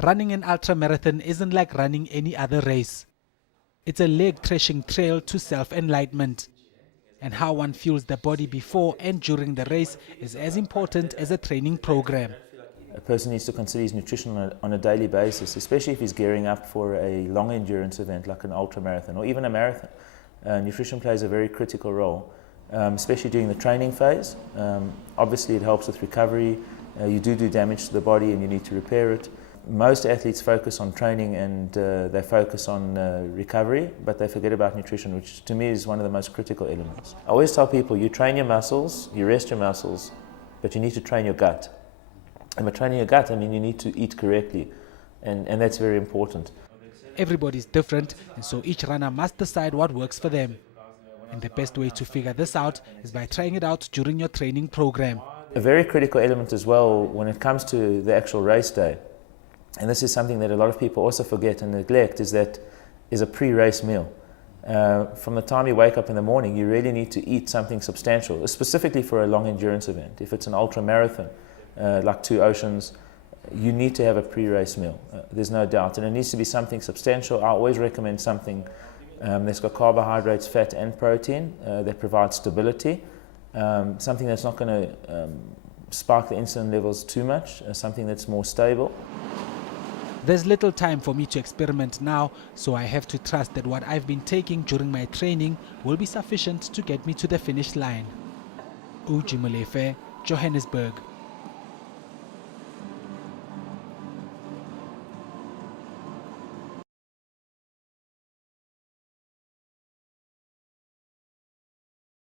Running an ultramarathon isn't like running any other race. It's a leg-thrashing trail to self-enlightenment. And how one fuels the body before and during the race is as important as a training program. A person needs to consider his nutrition on a daily basis, especially if he's gearing up for a long endurance event like an ultramarathon or even a marathon. Nutrition plays a very critical role, especially during the training phase. Obviously it helps with recovery. You do damage to the body and you need to repair it. Most athletes focus on training and they focus on recovery, but they forget about nutrition, which to me is one of the most critical elements. I always tell people, you train your muscles, you rest your muscles, but you need to train your gut. And by training your gut, I mean you need to eat correctly, and that's very important. Everybody's different, and so each runner must decide what works for them. And the best way to figure this out is by trying it out during your training program. A very critical element as well when it comes to the actual race day, and this is something that a lot of people also forget and neglect, is a pre-race meal. From the time you wake up in the morning, you really need to eat something substantial, specifically for a long endurance event. If it's an ultra marathon, like Two Oceans, you need to have a pre-race meal. There's no doubt, and it needs to be something substantial. I always recommend something that's got carbohydrates, fat, and protein that provides stability. Something that's not going to spike the insulin levels too much. Something that's more stable. There's little time for me to experiment now, so I have to trust that what I've been taking during my training will be sufficient to get me to the finish line. Uji Molefe, Johannesburg.